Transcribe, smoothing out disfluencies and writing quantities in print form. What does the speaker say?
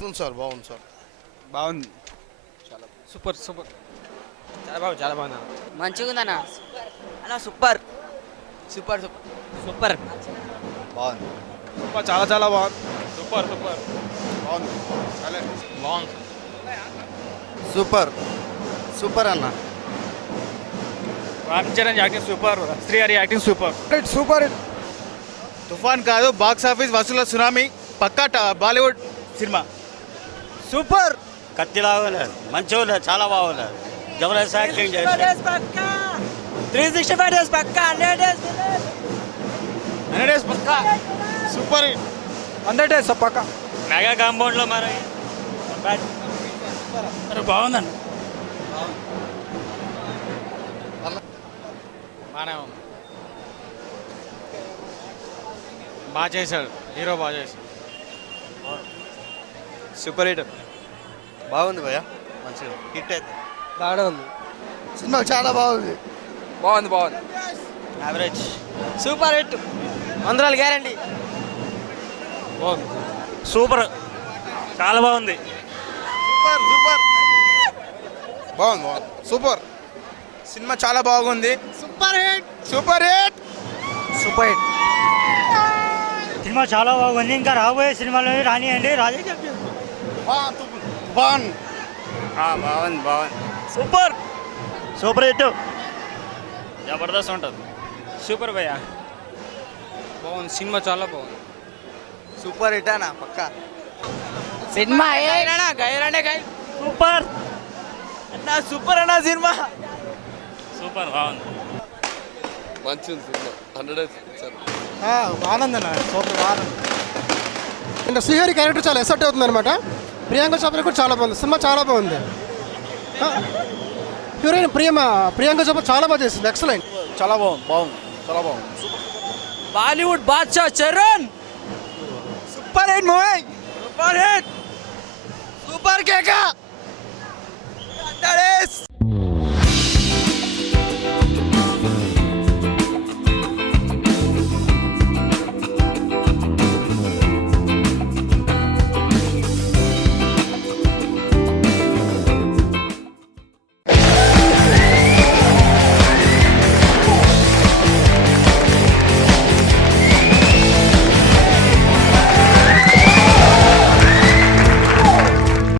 బాగుంది సార్. బాగుంది. Super super. చాలా బాగుంది. మంచిగా ఉందన్న. అన్న సూపర్ సూపర్ సూపర్ సూపర్ బాగుంది. సూపర్ చాలా బాగుంది. సూపర్ సూపర్ బాగుంది. బాగుంది. సూపర్ సూపర్ అన్న. Ram Charan acting super. Srihari acting super. Super. తుఫాన్ కాదు, బాక్స్ ఆఫీస్ వసూల సునామీ పక్కా బాలీవుడ్ సినిమా. సూపర్. కత్తిలాగా లేదు, మంచిగా లేదు, చాలా బాగులేదు. జబర్దస్త్ యాక్టింగ్ చేశారు. 365 డేస్ పక్కా 100 డేస్ 100 డేస్ పక్కా సూపర్. 100 డేస్ పక్క. మెగా కాంపౌండ్లో మరి బాగుందండి. బాగానే ఉంది. బాగా చేశాడు హీరో, బాగా చేశాడు. Super hit. బాగుంది భయ్యా, మంచిగా హిట్ అయితే. బాగా ఉంది. సినిమా చాలా బాగుంది. బాగుంది. యావరేజ్. Super hit. 100 గ్యారంటీ. బాగుంది. సూపర్, చాలా బాగుంది. Super super. బాగుంది. సూపర్. సినిమా చాలా బాగుంది. Super hit. Super hit. Super hit. Cinema చాలా బాగుంది. ఇంకా రాబోయే సినిమాలో రానియండి. రాజే బాగుంది. Super super hit. జబర్దస్త్ ఉంటుంది. సూపర్ భయ్యా. బాగుంది. సినిమా చాలా బాగుంది. సూపర్ హిట్ అన్న పక్క. సినిమా గైరానే గై సూపర్ అన్న సూపర్ అన్న సినిమా. సూపర్ బాగుంది. మంచిది సినిమా. 100 డేస్. బాగుందన్న. సూపర్ బాగుంది. అంటే శ్రీహరి క్యారెక్టర్ చాలా ఎసెప్ట్ అవుతుంది అనమాట. ప్రియాంక చోప్రా కూడా చాలా బాగుంది. సినిమా చాలా బాగుంది. హీరోయిన్ ప్రియాంక చోప్రా చాలా బాగా చేసింది. ఎక్సలెంట్. చాలా బాగుంది. చాలా బాగుంది. బాలీవుడ్ బాద్షా Charan. Super hit movie. Super hit. Super కేక. 100 డేస్.